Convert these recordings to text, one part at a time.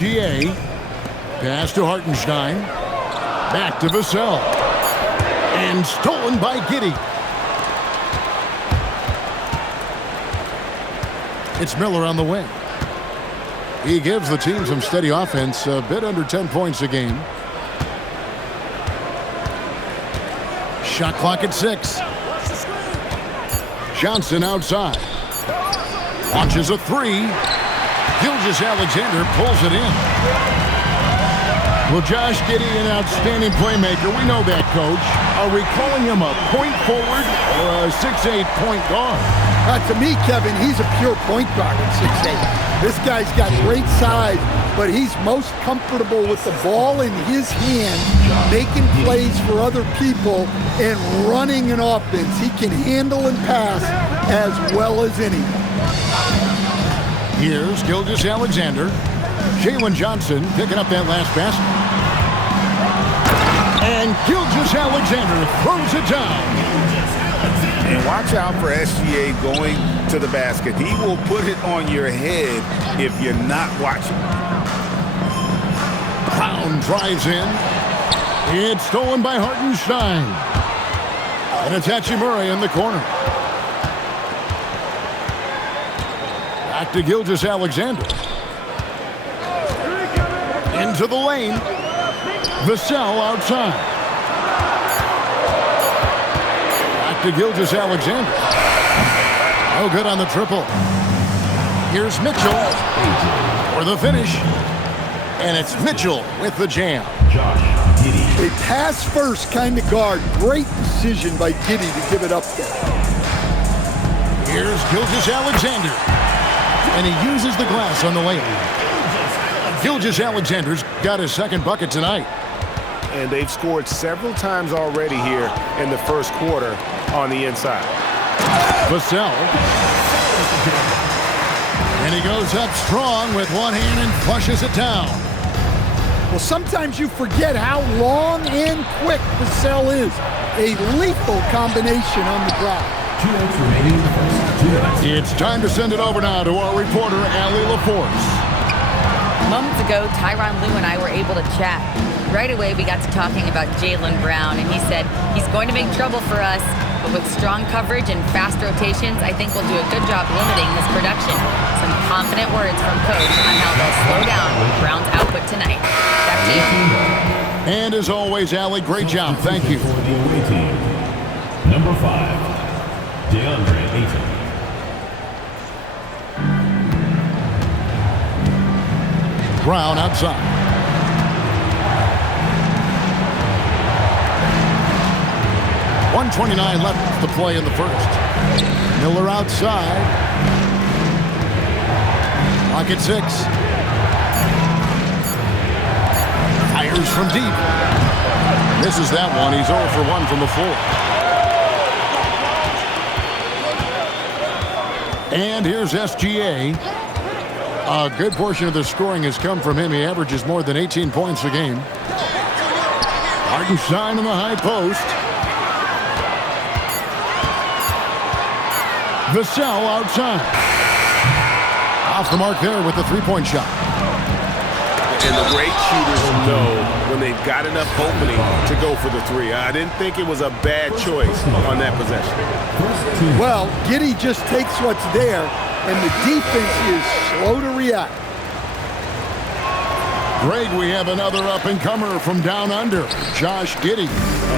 SGA. Pass to Hartenstein. Back to Vassell. And stolen by Giddey. It's Miller on the wing. He gives the team some steady offense, a bit under 10 points a game. Shot clock at 6. Johnson outside. Launches a 3. Gilgeous-Alexander pulls it in. Well, Josh Giddey, an outstanding playmaker. We know that, Coach. Are we calling him a point forward or a 6'8" point guard? To me, Kevin, he's a pure point guard at 6'8". This guy's got great size, but he's most comfortable with the ball in his hand, making plays for other people and running an offense. He can handle and pass as well as any. Here's Gilgeous-Alexander. Jalen Johnson picking up that last basket. And Gilgeous-Alexander throws it down. And watch out for SGA going to the basket. He will put it on your head if you're not watching. Brown drives in. It's stolen by Hartenstein. And it's Hachimura in the corner. Back to Gilgeous-Alexander. Into the lane. Vassell outside. To Gilgeous-Alexander. No good on the triple. Here's Mitchell for the finish. And it's Mitchell with the jam. A pass-first kind of guard. Great decision by Giddey to give it up there. Here's Gilgeous-Alexander. And he uses the glass on the layup. Gilgeous-Alexander's got his second bucket tonight. And they've scored several times already here in the first quarter on the inside. Vassell. And he goes up strong with one hand and flushes it down. Well, sometimes you forget how long and quick Vassell is. A lethal combination on the drive. 2 minutes remaining in the first. 2 minutes. It's time to send it over now to our reporter, Allie LaForce. Moments ago, Tyronn Lue and I were able to chat. Right away, we got to talking about Jaylen Brown, and he said he's going to make trouble for us, but with strong coverage and fast rotations, I think we'll do a good job limiting his production. Some confident words from Coach on how they'll slow down Brown's output tonight. Back to you. And as always, Allie, great job. Thank you. For the away team, number 5, DeAndre Ayton. Brown outside. .129 left to play in the first. Miller outside. Clock at 6. Fires from deep. Misses that one. He's 0 for 1 from the floor. And here's SGA. A good portion of the scoring has come from him. He averages more than 18 points a game. Hartenstein in the high post. Vassell outside. Off the mark there with the three-point shot. And the great shooters know when they've got enough opening to go for the three. I didn't think it was a bad choice on that possession. Well, Giddey just takes what's there, and the defense is slow to react. Greg, we have another up-and-comer from down under, Josh Giddey.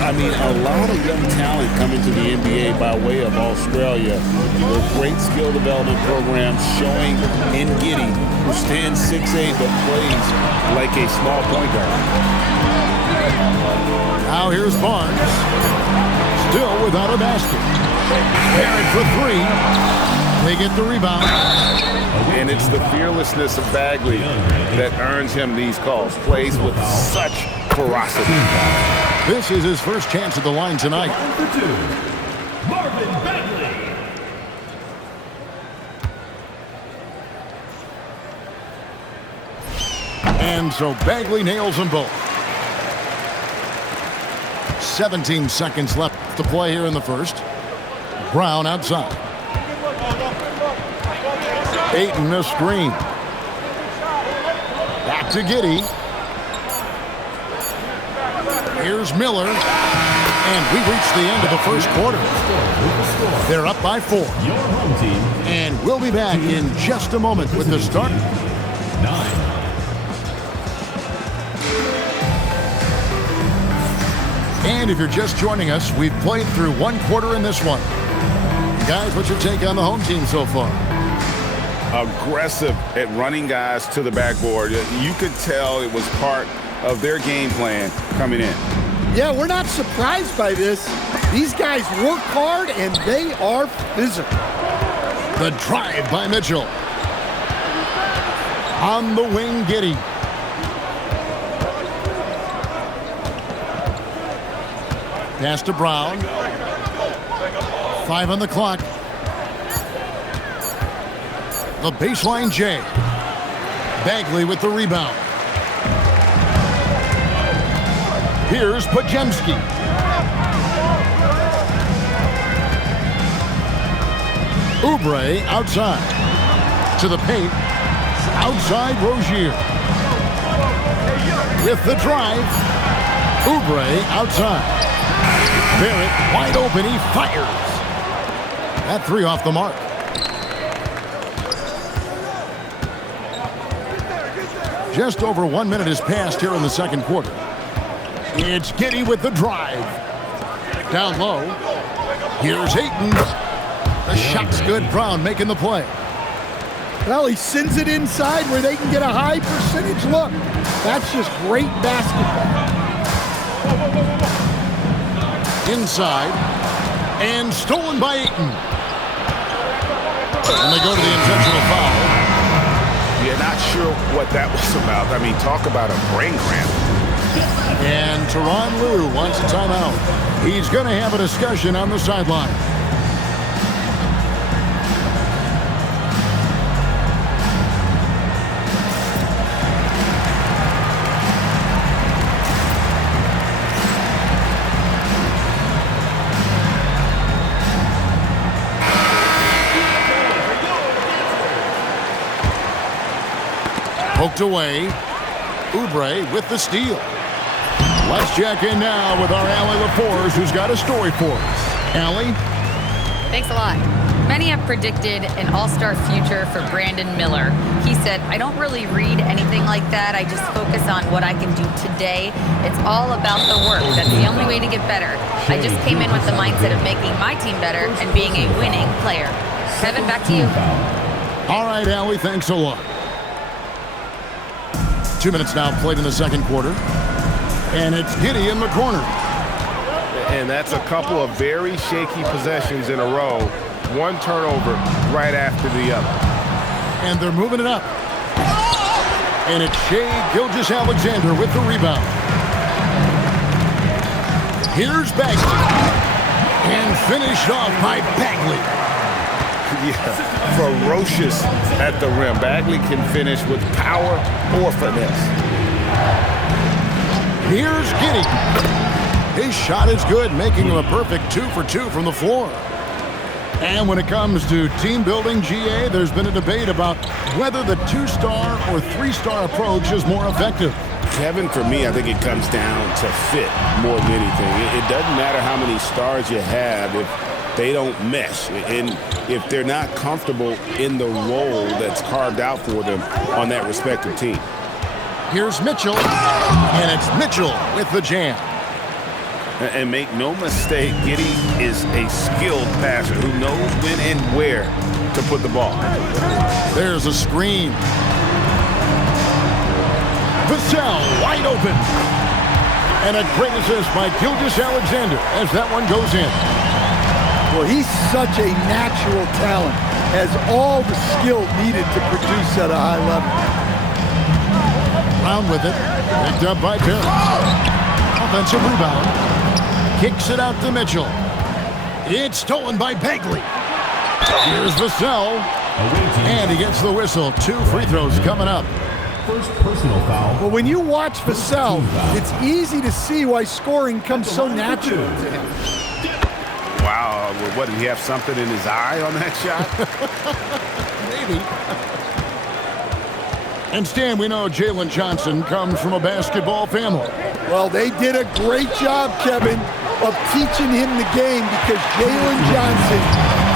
I mean, a lot of young talent coming to the NBA by way of Australia. With great skill development programs showing in Giddey, who stands 6'8", but plays like a small point guard. Now here's Barnes. Still without a basket. Barrett for 3. They get the rebound. And it's the fearlessness of Bagley that earns him these calls. Plays with such ferocity. This is his first chance at the line tonight. Line for 2, Marvin Bagley. And so Bagley nails them both. 17 seconds left to play here in the first. Brown outside. Ayton a screen. Back to Giddey. Here's Miller. And we reached the end of the first quarter. They're up by 4. Your home team. And we'll be back in just a moment with the start. 9. And if you're just joining us, we've played through 1 quarter in this one. Guys, what's your take on the home team so far? Aggressive at running guys to the backboard. You could tell it was part of their game plan coming in. Yeah, we're not surprised by this. These guys work hard, and they are physical. The drive by Mitchell. On the wing, Giddey. Pass to Brown. 5 on the clock. The baseline J. Bagley with the rebound. Here's Pajemski. Oubre outside. To the paint. Outside Rozier. With the drive. Oubre outside. Barrett wide open. He fires. That 3 off the mark. Just over 1 minute has passed here in the second quarter. It's Giddey with the drive. Down low. Here's Ayton. The shot's good. Brown making the play. Well, he sends it inside where they can get a high percentage look. That's just great basketball. Inside. And stolen by Ayton. And they go to the intentional foul. Yeah, not sure what that was about. I mean, talk about a brain cramp. And Tyronn Lue wants a timeout. He's going to have a discussion on the sideline. Poked away. Oubre with the steal. Let's check in now with our Allie LaForce, who's got a story for us. Allie? Thanks a lot. Many have predicted an all-star future for Brandon Miller. He said, I don't really read anything like that. I just focus on what I can do today. It's all about the work. That's the only way to get better. I just came in with the mindset of making my team better and being a winning player. Kevin, back to you. All right, Allie, thanks a lot. 2 minutes now played in the second quarter. And it's Giddey in the corner. And that's a couple of very shaky possessions in a row. One turnover right after the other. And they're moving it up. And it's Shai Gilgeous-Alexander with the rebound. Here's Bagley. And finished off by Bagley. Yeah, ferocious at the rim. Bagley can finish with power or finesse. Here's Giddey. His shot is good, making him a perfect 2 for 2 from the floor. And when it comes to team building, GA, there's been a debate about whether the 2-star or 3-star approach is more effective. Kevin, for me, I think it comes down to fit more than anything. It doesn't matter how many stars you have if they don't mesh, and if they're not comfortable in the role that's carved out for them on that respective team. Here's Mitchell, and it's Mitchell with the jam. And make no mistake, Giddey is a skilled passer who knows when and where to put the ball. There's a screen. Vassell wide open. And a great assist by Gilgeous-Alexander as that one goes in. Well, he's such a natural talent, has all the skill needed to produce at a high level. Brown with it, picked up by Barrett. Offensive rebound. Kicks it out to Mitchell. It's stolen by Bagley. Here's Vassell. And he gets the whistle. 2 free throws coming up. First personal foul. Well, when you watch Vassell, it's easy to see why scoring comes so natural to him. Wow, what, did he have something in his eye on that shot? Maybe. And Stan, we know Jalen Johnson comes from a basketball family. Well, they did a great job, Kevin, of teaching him the game because Jalen Johnson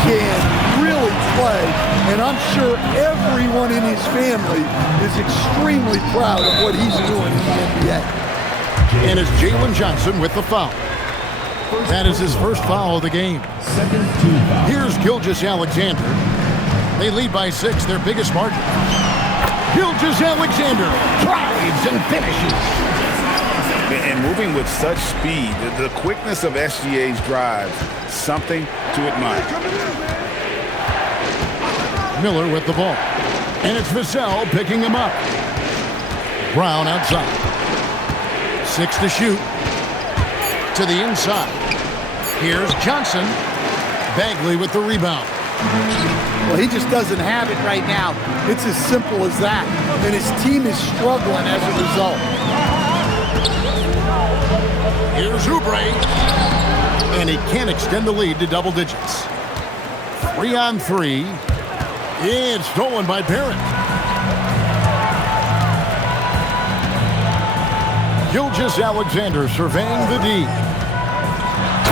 can really play. And I'm sure everyone in his family is extremely proud of what he's doing in the NBA. And it's Jalen Johnson with the foul. That is his first foul of the game. Second team foul. Here's Gilgeous-Alexander. They lead by 6, their biggest margin. Gilgeous-Alexander drives and finishes. And moving with such speed, the quickness of SGA's drives, something to admire. Miller with the ball. And it's Vassell picking him up. Brown outside. 6 to shoot. To the inside. Here's Johnson. Bagley with the rebound. Well, he just doesn't have it right now. It's as simple as that. And his team is struggling as a result. Here's Oubre. And he can't extend the lead to double digits. 3-on-3. And stolen by Barrett. Gilgeous-Alexander surveying the D.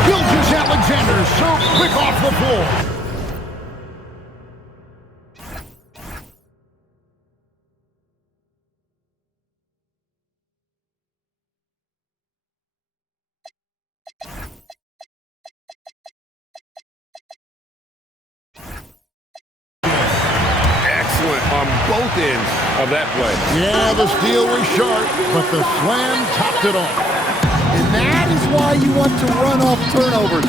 Gilgeous-Alexander so quick off the floor. On both ends of that play. Yeah, the steal was sharp, but the slam topped it off. And that is why you want to run off turnovers.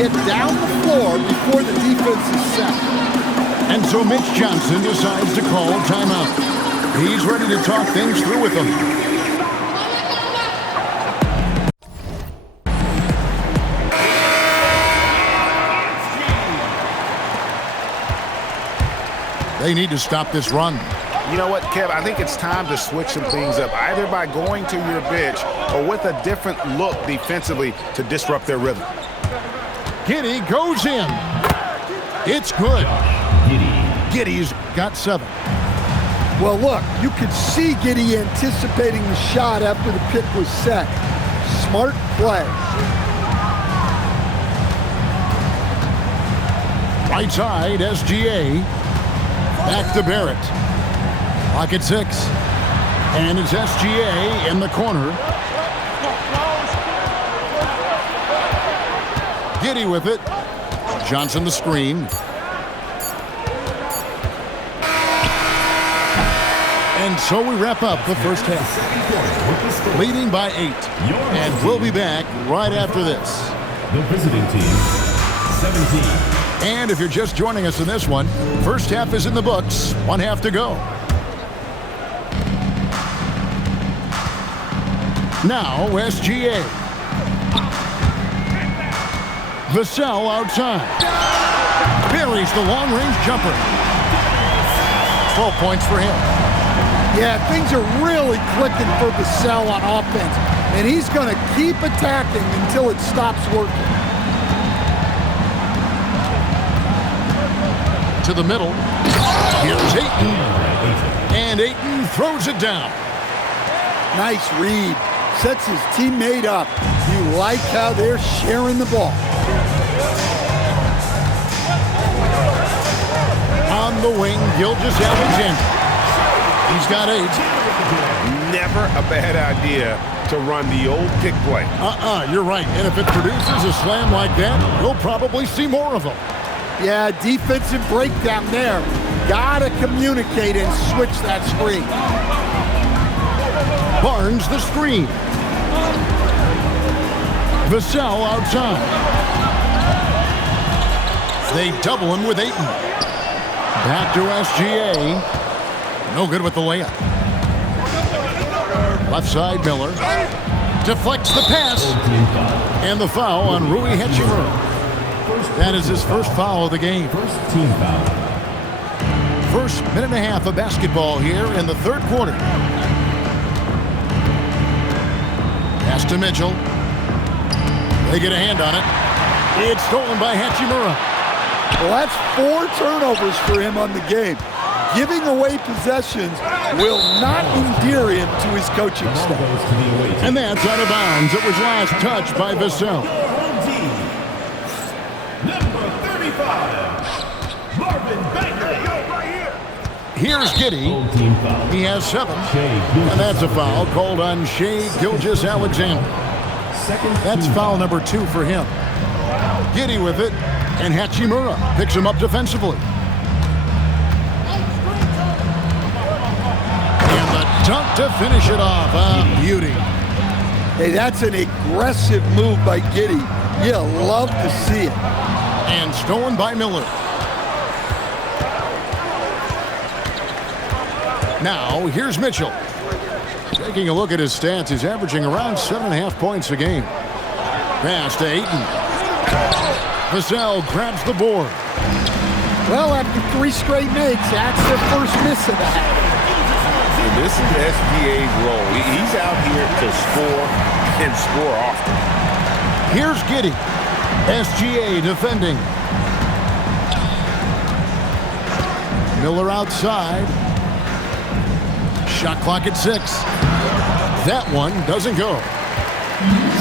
Get down the floor before the defense is set. And so Mitch Johnson decides to call timeout. He's ready to talk things through with them. They need to stop this run. You know what, Kev? I think it's time to switch some things up, either by going to your bench or with a different look defensively to disrupt their rhythm. Giddey goes in. It's good. Giddey's got 7. Well, look, you could see Giddey anticipating the shot after the pick was set. Smart play. Right side, SGA. Back to Barrett. Clock at 6. And it's SGA in the corner. Giddey with it. Johnson the screen. And so we wrap up the first half. Leading by 8. And we'll be back right after this. The visiting team, 17. And if you're just joining us in this one, first half is in the books. 1 half to go. Now SGA. Vassell outside. Buries the long-range jumper. 12 points for him. Yeah, things are really clicking for Vassell on offense. And he's going to keep attacking until it stops working. To the middle. Here's Ayton. And Ayton throws it down. Nice read. Sets his teammate up. You like how they're sharing the ball. On the wing, Gilgeous-Alexander. He's got 8. Never a bad idea to run the old pick play. You're right. And if it produces a slam like that, we'll probably see more of them. Yeah, defensive breakdown there. Gotta communicate and switch that screen. Barnes the screen. Vassell outside. They double him with Ayton. Back to SGA. No good with the layup. Left side, Miller. Deflects the pass. And the foul on Rui Hachimura. That is his first foul of the game. First team foul. First minute and a half of basketball here in the third quarter. Pass to Mitchell. They get a hand on it. It's stolen by Hachimura. Well, that's 4 turnovers for him on the game. giving away possessions will not endear him to his coaching staff. And that's out of bounds. It was last touched by Vassell. Number 35, Marvin Bagley. Here's Giddey. He has 7. And that's a foul called on Shai Gilgeous-Alexander. That's foul number 2 for him. Giddey with it, and Hachimura picks him up defensively. And the dunk to finish it off. Ah, beauty. Hey, that's an aggressive move by Giddey. You'll love to see it. And stolen by Miller. Now, here's Mitchell. Taking a look at his stats, he's averaging around 7.5 points a game. Pass to Ayton. Vassell grabs the board. Well, after 3 straight makes, that's their first miss of that. And this is SGA's role. He's out here to score and score often. Here's Giddey. SGA defending. Miller outside. Shot clock at 6. That one doesn't go.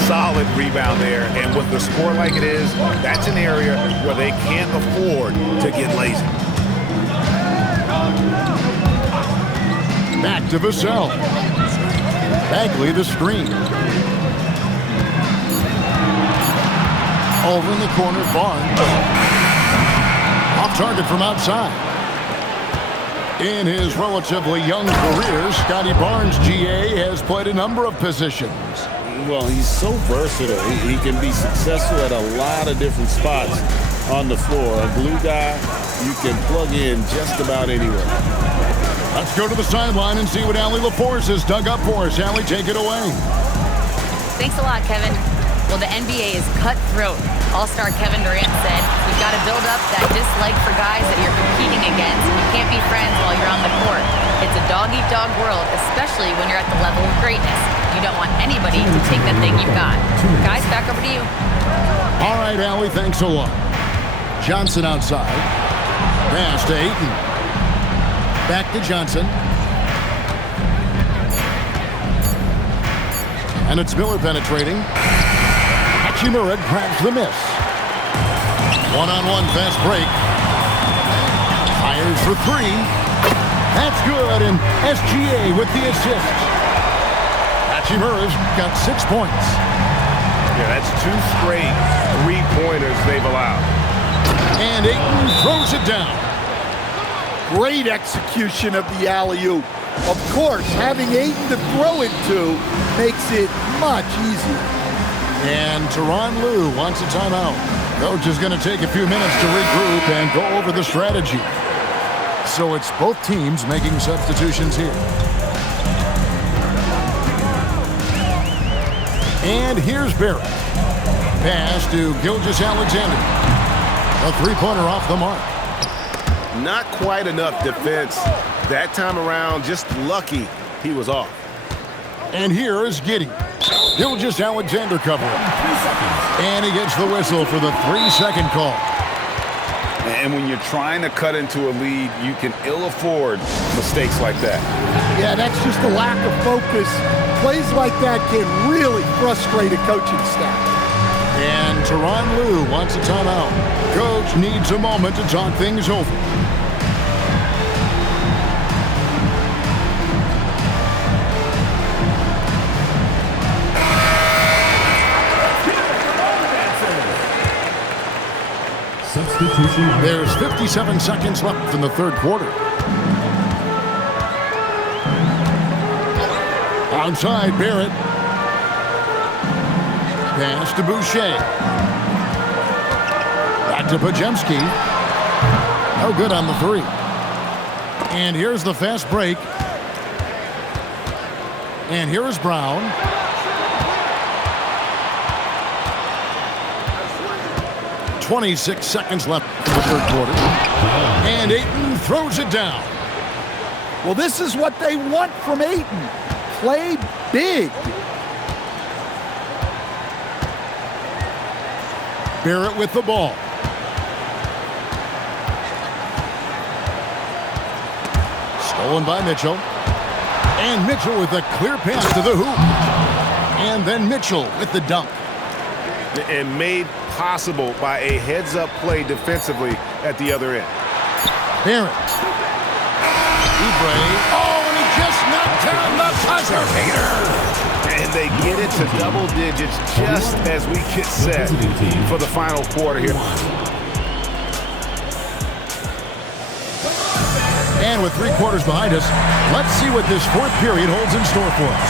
Solid rebound there, and with the score like it is, that's an area where they can't afford to get lazy. Back to Vassell. Bagley the screen. Over in the corner, Barnes. Off target from outside. In his relatively young career, Scotty Barnes, GA, has played a number of positions. Well, he's so versatile. He can be successful at a lot of different spots on the floor. A glue guy, you can plug in just about anywhere. Let's go to the sideline and see what Allie LaForce has dug up for us. Allie, take it away. Thanks a lot, Kevin. Well, the NBA is cutthroat. All-star Kevin Durant said, we've got to build up that dislike for guys that you're competing against. You can't be friends while you're on the court. It's a dog-eat-dog world, especially when you're at the level of greatness. You don't want anybody to take the thing you've got. Guys, back over to you. All right, Allie, thanks a lot. Johnson outside. Pass to Ayton. Back to Johnson. And it's Miller penetrating. Hachimura grabs the miss. One-on-one fast break. Fires for 3. That's good, and SGA with the assist. Hachimura's got 6 points. Yeah, that's 2 straight 3-pointers they've allowed. And Ayton throws it down. Great execution of the alley-oop. Of course, having Ayton to throw it to makes it much easier. And Tyronn Lue wants a timeout. Coach is going to take a few minutes to regroup and go over the strategy. So it's both teams making substitutions here. And here's Barrett. Pass to Gilgeous-Alexander. A 3-pointer off the mark. Not quite enough defense that time around. Just lucky he was off. And here is Giddey. Gilgeous-Alexander covering. And he gets the whistle for the 3-second call. And when you're trying to cut into a lead, you can ill afford mistakes like that. Yeah, that's just a lack of focus. Plays like that can really frustrate a coaching staff. And Tyronn Lue wants a timeout. Coach needs a moment to talk things over. Substitution. There's 57 seconds left in the third quarter. Outside, Barrett. Pass to Boucher. Back to Pajemski. No good on the 3. And here's the fast break. And here is Brown. .26 seconds left in the third quarter. And Ayton throws it down. Well, this is what they want from Ayton. Play big. Barrett with the ball. Stolen by Mitchell. And Mitchell with a clear pass to the hoop. And then Mitchell with the dunk. And made possible by a heads-up play defensively at the other end. Barrett. Oubre. Oh, and he just knocked down the buzzer beater. And they get it to double digits just as we get set for the final quarter here. And with 3 quarters behind us, let's see what this 4th period holds in store for us.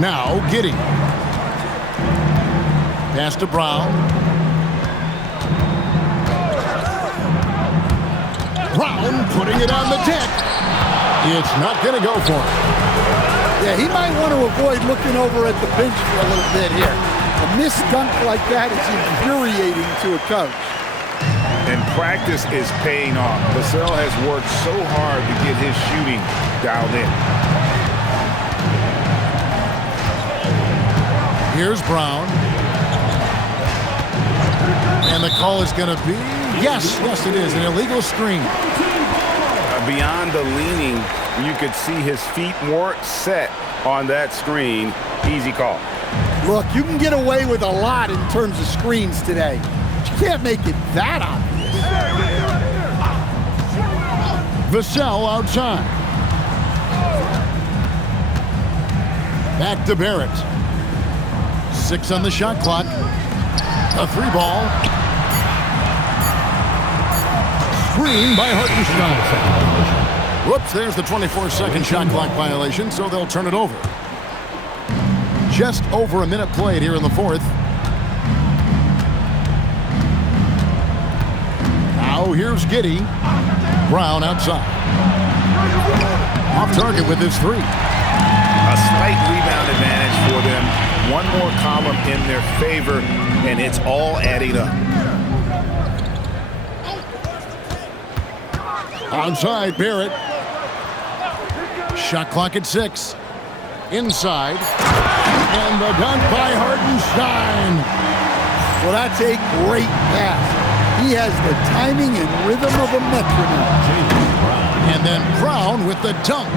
Now, Giddey. Pass to Brown. Brown putting it on the deck. It's not going to go for him. Yeah, he might want to avoid looking over at the bench for a little bit here. A missed dunk like that is infuriating to a coach. And practice is paying off. Vassell has worked so hard to get his shooting dialed in. Here's Brown. And the call is going to be, yes, it is, an illegal screen. Beyond the leaning, you could see his feet more set on that screen. Easy call. Look, you can get away with a lot in terms of screens today. But you can't make it that obvious. Vassell outside. Back to Barrett. 6 on the shot clock. A 3 ball. Screen by Hartenstein. Whoops, there's the 24-second shot clock violation, so they'll turn it over. Just over a minute played here in the 4th. Now here's Giddey. Brown outside. Off target with his 3. A slight rebound advantage for them. One more column in their favor, and it's all adding up. Onside, Barrett. Shot clock at 6. Inside. And the dunk by Hartenstein. Well, that's a great pass. He has the timing and rhythm of a metronome. And then Brown with the dunk.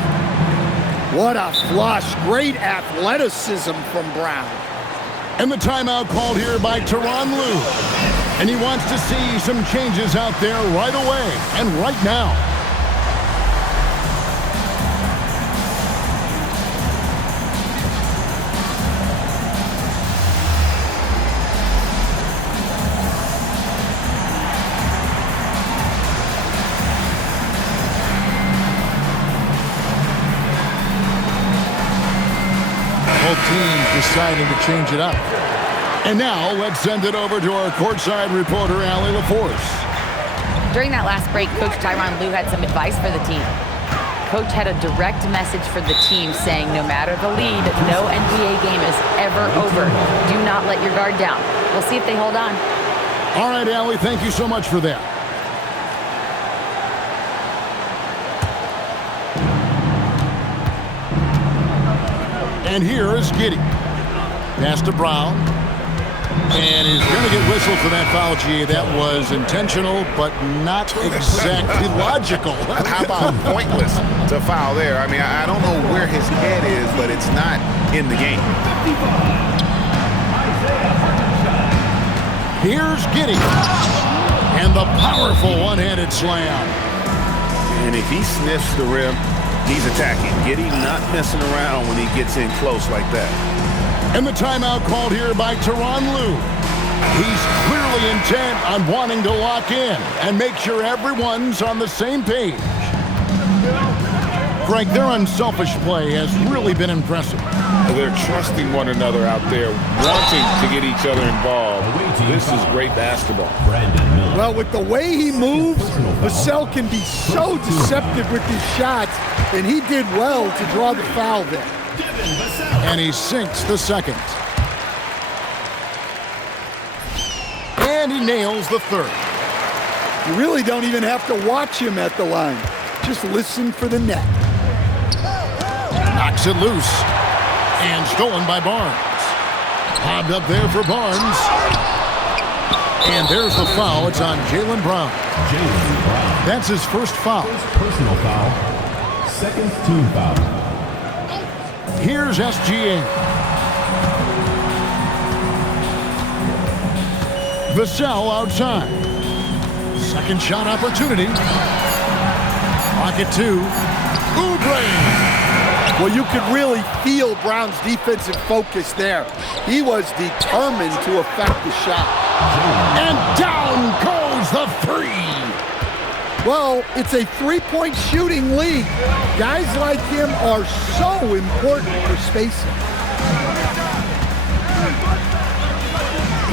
What a flush. Great athleticism from Brown. And the timeout called here by Tyronn Lue. And he wants to see some changes out there right away and right now. Both teams deciding to change it up. And now let's send it over to our courtside reporter, Allie LaForce. During that last break, Coach Tyronn Lue had some advice for the team. Coach had a direct message for the team saying no matter the lead, no NBA game is ever over. Do not let your guard down. We'll see if they hold on. All right, Allie, thank you so much for that. And here is Giddey. Pass to Brown. And he's going to get whistled for that foul, G. That was intentional, but not exactly logical. How about pointless to foul there? I mean, I don't know where his head is, but it's not in the game. Here's Giddey. And the powerful one-handed slam. And if he sniffs the rim, he's attacking. Giddey not messing around when he gets in close like that. And the timeout called here by Tyronn Lue. He's clearly intent on wanting to lock in and make sure everyone's on the same page. Greg, their unselfish play has really been impressive. They're trusting one another out there, wanting to get each other involved. This is great basketball. Well, with the way he moves, Vassell can be so deceptive with his shots, and he did well to draw the foul there. And he sinks the second. And he nails the third. You really don't even have to watch him at the line. Just listen for the net. Knocks it loose. And stolen by Barnes. Bobbed up there for Barnes. And there's the foul. It's on Jaylen Brown. Jaylen Brown. That's his first foul. Personal foul. Second team foul. Here's SGA. Vassell outside. Second shot opportunity. Pocket 2. Oubre. Well, you could really feel Brown's defensive focus there. He was determined to affect the shot. And down goes the three. Well, it's a three-point shooting league. Guys like him are so important for spacing.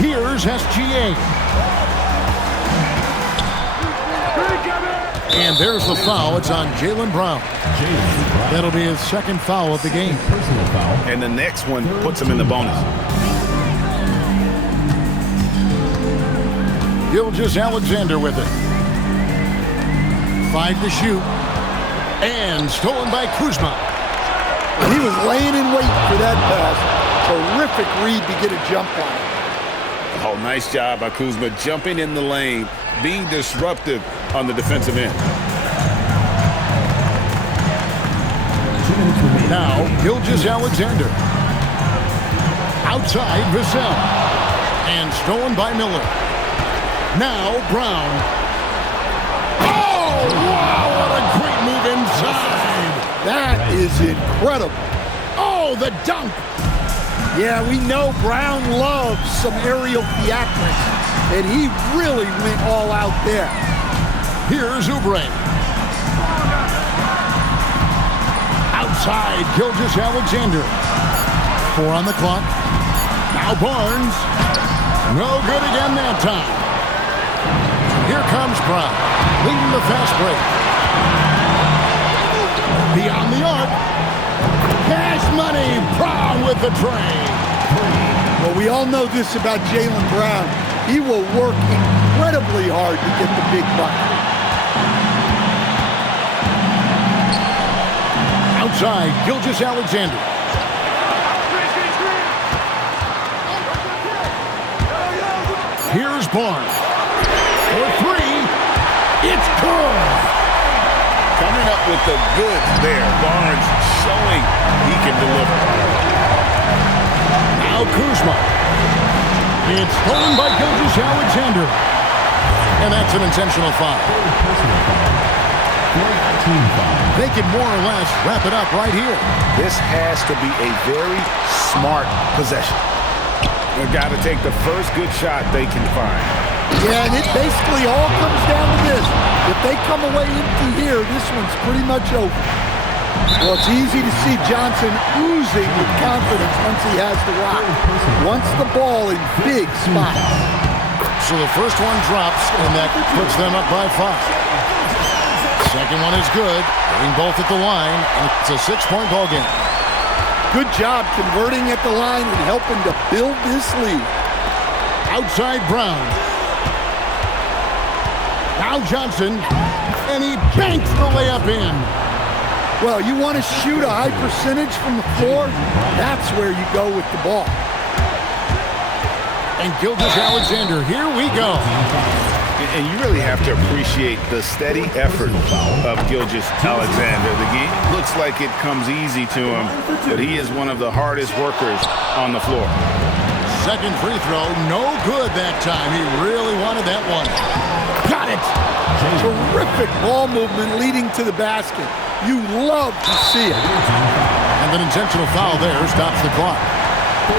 Here's SGA. And there's the foul. It's on Jaylen Brown. That'll be his second foul of the game. Personal foul. And the next one puts him in the bonus. Gilgeous-Alexander with it. 5 to shoot. And stolen by Kuzma. He was laying in wait for that pass. Terrific read to get a jump on it. Oh, nice job by Kuzma jumping in the lane, being disruptive on the defensive end. Now, Gilgeous-Alexander. Outside, Vassell. And stolen by Miller. Now, Brown. Oh, wow, what a great move inside. That is incredible. Oh, the dunk. Yeah, we know Brown loves some aerial theatrics, and he really went all out there. Here's Oubre. Outside, Gilgeous-Alexander. 4 on the clock. Now Barnes. No good again that time. Here comes Brown, leading the fast break. Beyond the arc. Cash money, Brown with the tray. Well, we all know this about Jaylen Brown. He will work incredibly hard to get the big bucket. Outside, Gilgeous-Alexander. Here's Barnes. For 3. It's good. Coming up with the goods there. Barnes showing he can deliver. Now Kuzma. It's stolen by Gilgeous-Alexander. And that's an intentional foul. They can more or less wrap it up right here. This has to be a very smart possession. They've got to take the first good shot they can find. Yeah, and it basically all comes down to this. If they come away empty here, this one's pretty much over. Well, it's easy to see Johnson oozing with confidence once he has the rock. Wants the ball in big spots. So the first one drops, and that puts them up by 5. Second one is good. Hitting both at the line, and it's a 6-point ball game. Good job converting at the line and helping to build this lead. Outside Brown. Now Johnson, and he banks the layup in. Well, you want to shoot a high percentage from the floor? That's where you go with the ball. And Gilgeous-Alexander, here we go. And you really have to appreciate the steady effort of Gilgeous-Alexander. The game looks like it comes easy to him, but he is one of the hardest workers on the floor. Second free throw, no good that time. He really wanted that one. Got it. Terrific ball movement leading to the basket. You love to see it. And an intentional foul there stops the clock.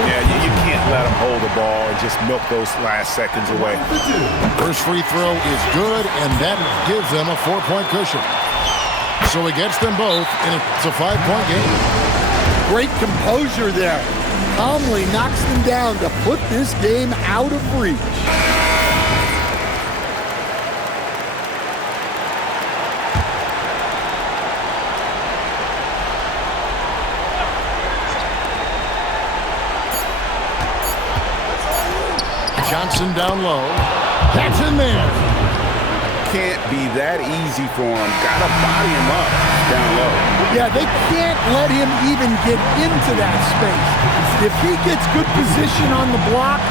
Yeah, you can't let him hold the ball and just milk those last seconds away. First free throw is good, and that gives them a 4-point cushion. So he gets them both, and it's a 5-point game. Great composure there. Calmly knocks them down to put this game out of reach. Johnson down low. That's in there. Can't be that easy for him. Gotta body him up down low. Yeah, they can't let him even get into that space. If he gets good position on the block,